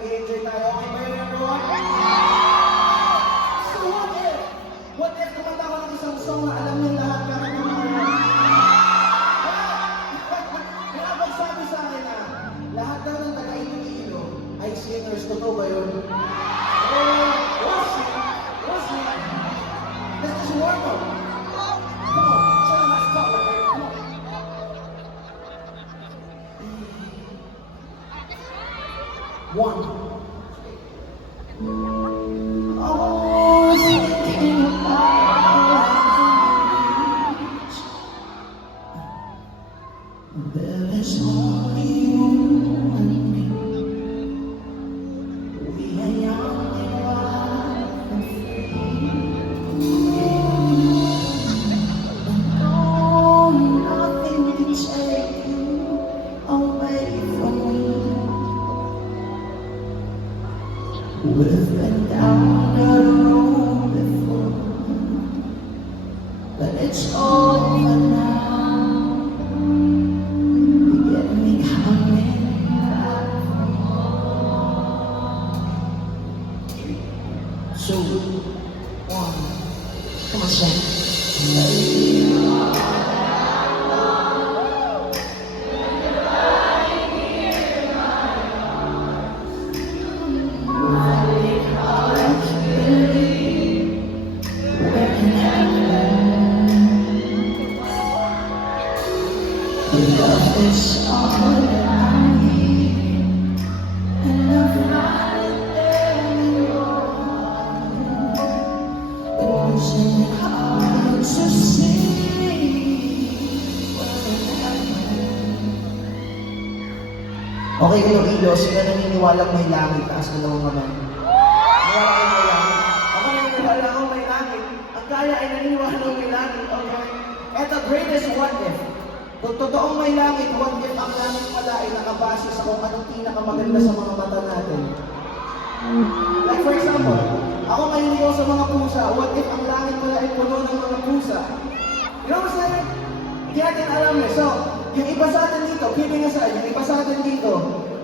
nag-i-enjoy tayo. Okay ba yun, everyone? So what if kumanta ko ng isang song na alam niyo lahat kahit na mga kaya pagsabi sa akin na lahat daw ng taga-Iloilo ay singers, totoo ba yun? We'll see. We'll see. Let's just warm up. Come on, show them that spotlight, baby. Come on. One. Oh, thinking about there is only you and me. We are young and wild and free. No, nothing can take you away from me. We've been down that road before, but it's over now. You get me coming back for more. 3, 2, 1. Come on, sing. Love is all that I need, and I'm right there in your heart. It wasn't hard to see what happened. Okay, Iloilo, sila naniniwalang may langit, taas na lang naman. Naniniwala kayo may langit? Ako naniniwala ako may langit. Ang kaya ay naniniwala may langit, okay? At the greatest what if. Kung totoong may langit, what if ang langit pala ay nakabase sa kung anong pinakamaganda sa mga mata natin? Like for example, ako mahilig ako sa mga pusa. What if ang langit pala ay puno ng mga pusa? You know what I'm saying? Hindi natin alam eh. So, yung iba sa atin dito, kidding aside, yung iba sa atin dito,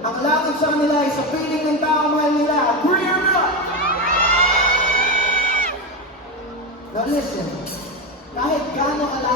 ang langit sa kanila ay sa piling ng tao mahal nila. Agree or not? Now listen, kahit gaano kalaki